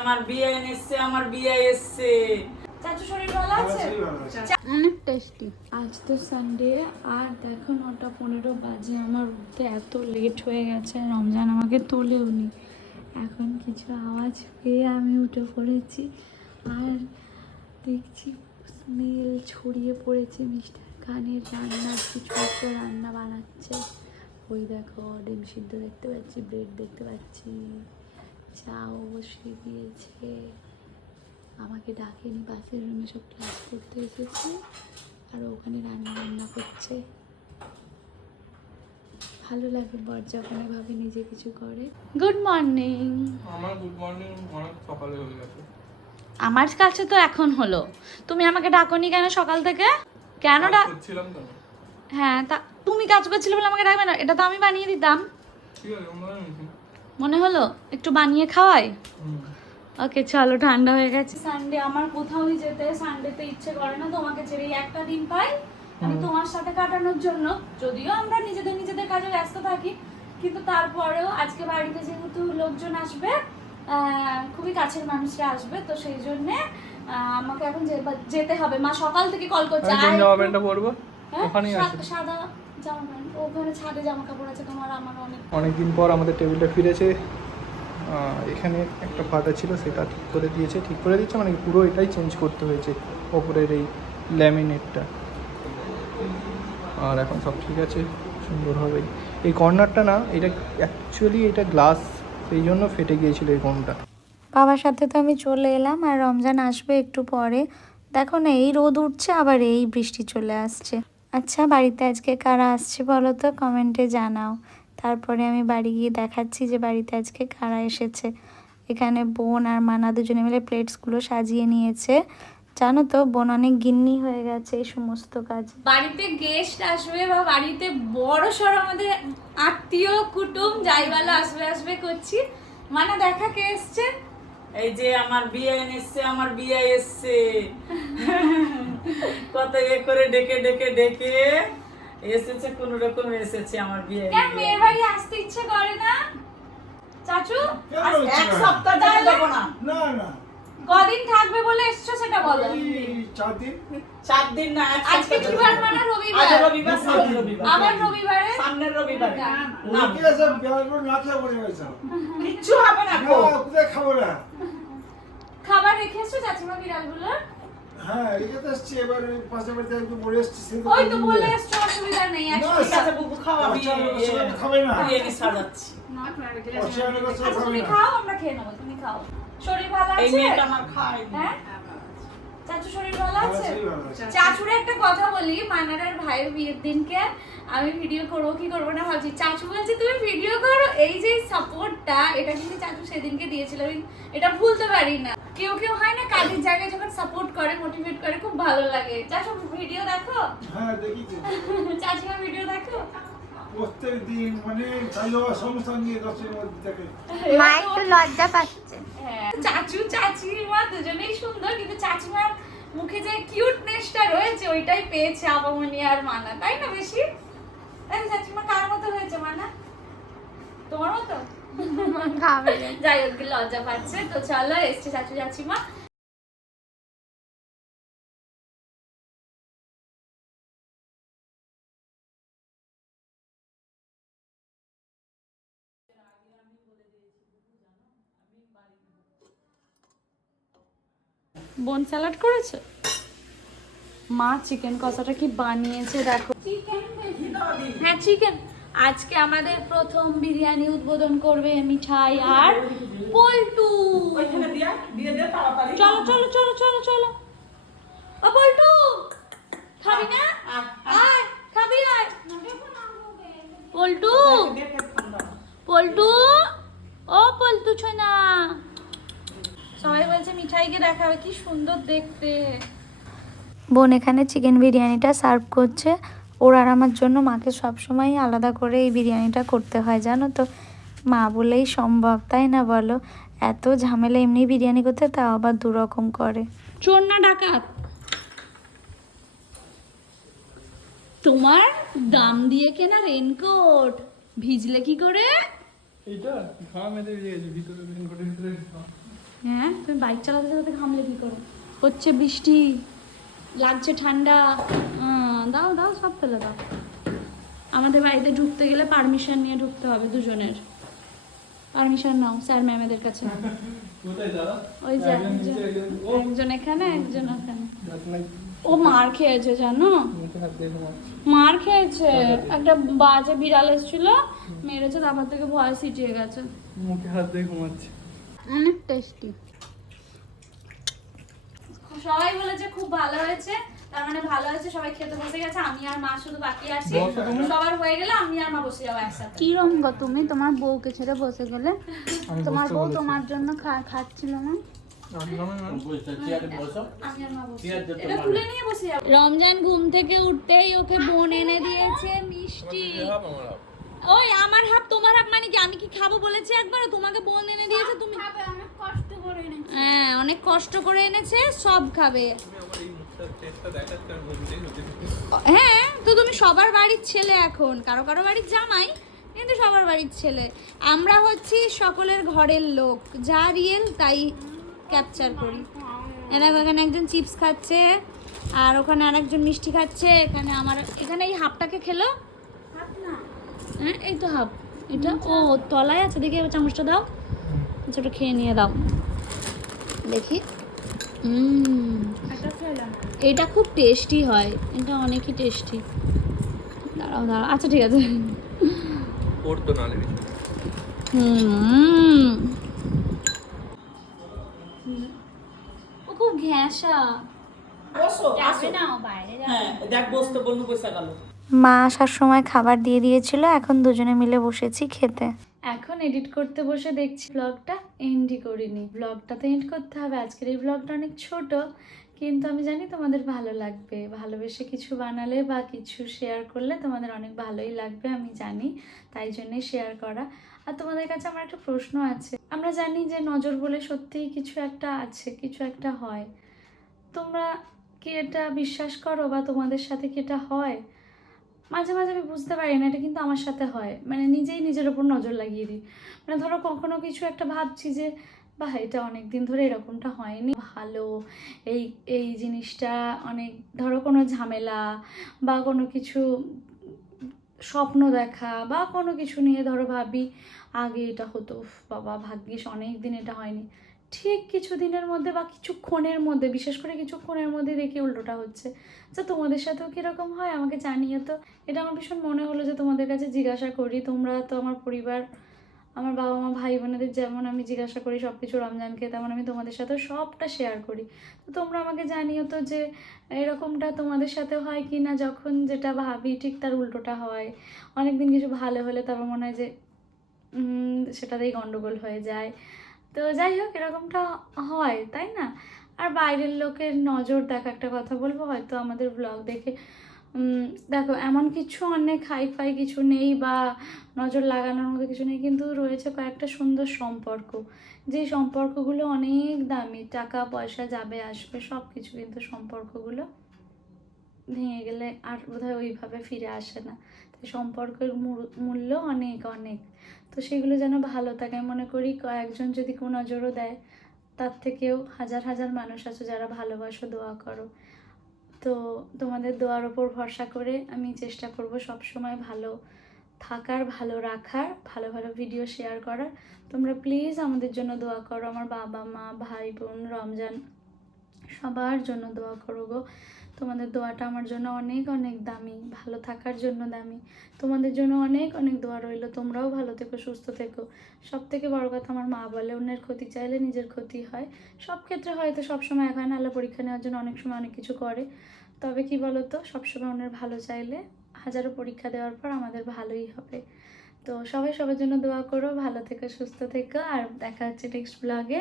আমার বিয়ে এসছে আমার বিয়ে এসছে। চাচু শরীর ভালো আছে? অনেক টেস্টি আজ তো সানডে আর দেখো নটা পনেরো বাজে আমার উঠতে এত লেট হয়ে গেছে রমজান আমাকে তোলেও নি এখন কিছু আওয়াজ পেয়ে আমি উঠে পড়েছি আর দেখছি স্মেল ছড়িয়ে পড়েছে মিস্টার খানের রান্নার কিছু একটা রান্না বানাচ্ছে। ওই দেখো ডিম সিদ্ধ দেখতে পাচ্ছি ব্রেড দেখতে পাচ্ছি। চাও বসিয়ে দিয়েছে। আমাকে ডাকেনি পাশের রুমে সব ক্লাস করতে এসেছে আর ওখানে রান্না বান্না করছে। ভালো লাগে বর যখন এভাবে নিজে কিছু করে। গুড মর্নিং আমার গুড মর্নিং অনেক সকালে হয়ে গেছে। আমার কাছে তো এখন হলো। তুমি আমাকে ডাকনি কেন সকাল থেকে? কেন ডাক হ্যাঁ তা তুমি কাজ করছিলে বলে আমাকে ডাকবে না? এটা তো আমি বানিয়ে দিতাম। ঠিক আছে মনে হলো? একটু বানিয়ে খাওয়াই? ওকে চলো ঠান্ডা হয়ে গেছে। সানডে আমার কোথাও যেতে সানডে সানডেতে ইচ্ছে করে না তোমাকে ছেড়ে একটা দিন পাই। আমি তোমার সাথে কাটানোর জন্য যদিও আমরা নিজেদের নিজেদের কাজে ব্যস্ত থাকি কিন্তু তারপরেও আজকে বাড়িতে যেহেতু লোকজন আসবে আহ, খুবই কাছের মানুষরা আসবে তো সেই জন্যে আমাকে এখন যেতে হবে। মা সকাল থেকে কল করছে। হ্যাঁ, সাদা জামা ওখানে ছাদে জামা কাপড় আছে তোমার আমার অনেক অনেকদিন পর আমাদের টেবিলটা ফিরেছে। এখানে একটা ফাটা ছিল সেটা ঠিক করে দিয়েছে। ঠিক করে দিয়েছে মানে পুরো এটাই চেঞ্জ করতে হয়েছে ওপরের এই ল্যামিনেটটা আর এখন সব ঠিক আছে সুন্দরভাবেই এই কর্নারটা না এটা অ্যাকচুয়ালি এটা গ্লাস সেই জন্য ফেটে গিয়েছিল এই কোণটা। বাবার সাথে তো আমি চলে এলাম আর রমজান আসবে একটু পরে। দেখো না এই রোদ উঠছে আবার এই বৃষ্টি চলে আসছে। আচ্ছা বাড়িতে আজকে কারা আসছে বলো তো? কমেন্টে জানাও। তারপরে আমি বাড়ি গিয়ে দেখাচ্ছি যে বাড়িতে আজকে কারা এসেছে। এখানে বোন আর মানা দুজনে মিলে প্লেটসগুলো সাজিয়ে নিয়েছে। জানো তো বোন অনেক গিন্নি হয়ে গেছে এই সমস্ত কাজ। বাড়িতে গেস্ট আসবে বা বাড়িতে বড় সড় আমাদের আত্মীয় কুটুম যাই যাইওয়ালা আসবে আসবে করছি। মানে দেখা কে এসছে? এই যে আমার বিয়ে এসছে আমার বিয়ে এসছে। কত এ করে ডেকে ডেকে ডেকে এসেছে কোন রকম এসেছে আমার বিয়ে কেন মেয়ের বাড়ি আসতে ইচ্ছে করে না? চাচু এক সপ্তাহ যেতে দেবো না। না না। কদিন থাকবে বলে এসছো সেটা বলো। চার দিন। চার দিন না আজকে কি বার মানে রবিবার। আজ রবিবার সামনের রবিবার। আবার রবিবারে? সামনের রবিবার। না ওকে সব বিয়ারগুলো না। খেয়ে বসে গেছে। কিচ্ছু হবে না খাব না। খাবার রেখে এসছো চাচিমা বিড়ালগুলো? হ্যাঁ এদিকে তো এবার পাশের বাড়িতে একটু বলে এসছি সে ওই তো বলে এসছো অসুবিধা নেই একসাথে আছে বুবু খাওয়া বাচ্চা বিয়ে লোকের সঙ্গে খাবে না। বিরিয়ানি সাজাচ্ছি অচেনা লোকের সঙ্গে আচ্ছা খাবে তুমি খাও আমরা খেয়ে নেব তুমি খাও। শরীর ভালো এই মেয়েটা আমার খায় হ্যাঁ? চাচু শরীর ভালো হ্যাঁ, আছে। চাচুর একটা কথা বলি মানারার ভাইয়ের বিয়ের দিনকে আমি ভিডিও করব কি করব না ভাবছি। চাচু বলছে তুমি ভিডিও করো এই যে সাপোর্টটা এটা কিন্তু চাচু সেদিনকে দিয়েছিল আমি এটা ভুলতে পারি না। কেউ কেউ হয় না কাজের জায়গায় যখন সাপোর্ট করে মোটিভেট করে খুব ভালো লাগে। চাচু ভিডিও দেখো? হ্যাঁ দেখি তো। ভিডিও দেখো? প্রত্যেক দিন মানে চাইলেও সংস্থান নিয়ে দশের মধ্যে থাকে। মা একটু লজ্জা পাচ্ছে। চাচু চাচিমা দুজনেই সুন্দর কিন্তু চাচিমার মুখে যে কিউটনেসটা রয়েছে ওইটাই পেয়েছে আপামনি আর মানা। তাই না বেশি? তাই চাচিমা কার মতো হয়েছে মানা? তোমার মতো? যাই হোক লজ্জা পাচ্ছে। তো চলো এসছে চাচু চাচিমা বোন স্যালাড করেছে? মা চিকেন কষাটা কি বানিয়েছে দেখো। হ্যাঁ চিকেন। আজকে আমাদের প্রথম বিরিয়ানি উদ্বোধন করবে মিঠাই আর পল্টু। চলো চলো চলো চলো চলো। ও পল্টু! খাবি না? আয়, আয় খাবি আয়। পল্টু! পল্টু! ও পল্টু ছোনা। সবাই বলছে মিঠাইকে দেখাবে কি সুন্দর দেখতে। বোন এখানে চিকেন বিরিয়ানিটা সার্ভ করছে। ওর আর আমার জন্য মাকে সবসময় আলাদা করে এই বিরিয়ানিটা করতে হয় জানো তো। মা বলেই সম্ভব তাই না বলো? এত ঝামেলা এমনি বিরিয়ানি করতে তাও আবার দু রকম করে। চোর না ডাকাত? তোমার দাম দিয়ে কেনা রেনকোট ভিজলে কি করে? এইটা ঘাম ভিতরে রেনকোটের ভিতরে হ্যাঁ তুমি বাইক চালাতে চালাতে ঘামলে কি করো? হচ্ছে বৃষ্টি লাগছে ঠান্ডা। দাও দাও সব ফেলে দাও। আমাদের বাড়িতে ঢুকতে গেলে পারমিশন নিয়ে ঢুকতে হবে দুজনের। পারমিশন নাও স্যার ম্যামেদের কাছে। ওই যে একজন এখানে একজন ওখানে। ও মার খেয়েছে জানো। মার খেয়েছে। একটা বাজে বিড়াল এসেছিল মেরেছে তারপর থেকে ভয় সিটিয়ে গেছে। মুখে হাত দিয়ে ঘুমাচ্ছে। অনেক টেস্টি সবাই বলেছে খুব ভালো হয়েছে। তার মানে ভালো আছে সবাই খেতে বসে গেছে আমি আর মা শুধু বাকি আছি। সবার হয়ে গেলে আমি আর মা বসে যাব একসাথে। কি রকম গো তুমি? তোমার বউকে ছেড়ে বসে গেলে? তোমার বউ তোমার জন্য খাচ্ছিল না? রমজান ঘুম থেকে উঠতেই ওকে বোন এনে দিয়েছে মিষ্টি। ওই আমার হাত তোমার হাত মানে কি? আমি কি খাব বলেছি একবার তোমাকে বোন এনে দিয়েছে তুমি হ্যাঁ অনেক কষ্ট করে এনেছে সব খাবে। হ্যাঁ তো তুমি সবার বাড়ির ছেলে এখন। কারও কারও বাড়ির জামাই, কিন্তু সবার বাড়ির ছেলে। আমরা হচ্ছি সকলের ঘরের লোক। যা রিয়েল তাই ক্যাপচার করি। এরা এখানে একজন চিপস খাচ্ছে, আর ওখানে আরেকজন মিষ্টি খাচ্ছে, এখানে আমার, এখানে এই হাফটাকে খেলো? হ্যাঁ এই তো হাফ। এটা, ও, তলায় আছে। দেখি চামচটা দাও। ওটা খেয়ে নিয়ে দাও। দেখি। হুম। এটা খুব টেস্টি হয়। এটা অনেকই টেস্টি দাঁড়াও দাঁড়াও। আচ্ছা ঠিক আছে। হুম। ও খুব ঘ্যাঁসা। হ্যাঁ দেখ বসতে বলব পয়সা গেল। মা আসার সময় খাবার দিয়ে দিয়েছিল এখন দুজনে মিলে বসেছি খেতে। এখন এডিট করতে বসে দেখছি ব্লগটা এন্ডই করিনি। ব্লগটা তো এন্ড করতে হবে। আজকের এই ব্লগটা অনেক ছোট। কিন্তু আমি জানি তোমাদের ভালো লাগবে। ভালোবেসে কিছু বানালে বা কিছু শেয়ার করলে তোমাদের অনেক ভালোই লাগবে, আমি জানি। তাই জন্যই শেয়ার করা। আর তোমাদের কাছে আমার একটা প্রশ্ন আছে। আমরা জানি যে নজর বলে সত্যিই কিছু একটা আছে, কিছু একটা হয়। তোমরা কি এটা বিশ্বাস করো বা তোমাদের সাথে কি এটা হয়? মাঝে মাঝে আমি বুঝতে পারি না, এটা কিন্তু আমার সাথে হয়। মানে নিজেই নিজের ওপর নজর লাগিয়ে দিই। মানে ধরো কখনো কিছু একটা ভাবছি যে বাহ এটা অনেক দিন ধরে এরকমটা হয়নি। ভালো, এই এই জিনিসটা অনেক, ধরো কোনো ঝামেলা বা কোনো কিছু স্বপ্ন দেখা বা কোনো কিছু নিয়ে ধরো ভাবি, আগে এটা হতো বাবা ভাগ্যিস অনেক দিন এটা হয়নি। ঠিক কিছু দিনের মধ্যে বা কিছুক্ষণের মধ্যে, বিশেষ করে কিছুক্ষণের মধ্যে দেখি উল্টোটা হচ্ছে। আচ্ছা তোমাদের সাথেও কীরকম হয়? আমাকে জানিয়ে তো। এটা আমার ভীষণ মনে হলো যে তোমাদের কাছে জিজ্ঞাসা করি। তোমরা তো আমার পরিবার আমার বাবা মা ভাই বোনেদের যেমন আমি জিজ্ঞাসা করি সব কিছু রমজানকে, তেমন আমি তোমাদের সাথেও সবটা শেয়ার করি। তো তোমরা আমাকে জানিও তো যে এরকমটা তোমাদের সাথে হয় কি না যখন যেটা ভাবি ঠিক তার উল্টোটা হয়। অনেক দিন কিছু ভালো হলে তারপর মনে হয় যে সেটাতেই গন্ডগোল হয়ে যায়। তো যাই হোক, এরকমটা হয়, তাই না? আর বাইরের লোকের নজর, দেখা একটা কথা বলব, হয়তো আমাদের ব্লগ দেখে দেখো, এমন কিছু অনেক হাই ফাই কিছু নেই বা নজর লাগানোর মতো কিছু নেই, কিন্তু রয়েছে কয়েকটা সুন্দর সম্পর্ক। যে সম্পর্কগুলো অনেক দামি, টাকা, পয়সা, যাবে, আসবে সব কিছু কিন্তু সম্পর্কগুলো ভেঙে গেলে আর বোধহয় ওইভাবে ফিরে আসে না। তাই সম্পর্কের মূল- মূল্য অনেক অনেক। তো সেগুলো যেন ভালো থাকে। মনে করি কয়েকজন যদি কোনো নজরও দেয়, তার থেকেও হাজার হাজার মানুষ আছে যারা ভালোবাসো, দোয়া করো। তো তোমাদের দোয়ার ওপর ভরসা করে আমি চেষ্টা করব সব সময় ভালো থাকার, ভালো রাখার, ভালো ভালো ভিডিও শেয়ার করার। তোমরা প্লিজ আমাদের জন্য দোয়া করো, আমার বাবা মা ভাই বোন রমজান, সবার জন্য দোয়া করো গো। তোমাদের দোয়াটা আমার জন্য অনেক অনেক দামি, ভালো থাকার জন্য দামি। তোমাদের জন্য অনেক অনেক দোয়া রইল, তোমরাও ভালো থেকো, সুস্থ থেকো। সব থেকে বড় কথা আমার মা বলে, অন্যের ক্ষতি চাইলে নিজের ক্ষতি হয়। সব ক্ষেত্রে হয়তো সবসময় এক হয় না, আল্লাহ পরীক্ষা নেওয়ার জন্য অনেক সময় অনেক কিছু করে। তবে কি বলতো, সবসময় অন্যের ভালো চাইলে হাজারো পরীক্ষা দেওয়ার পর আমাদের ভালোই হবে। তো সবাই সবার জন্য দোয়া করো, ভালো থেকো, সুস্থ থেকো, আর দেখা হচ্ছে নেক্সট ব্লগে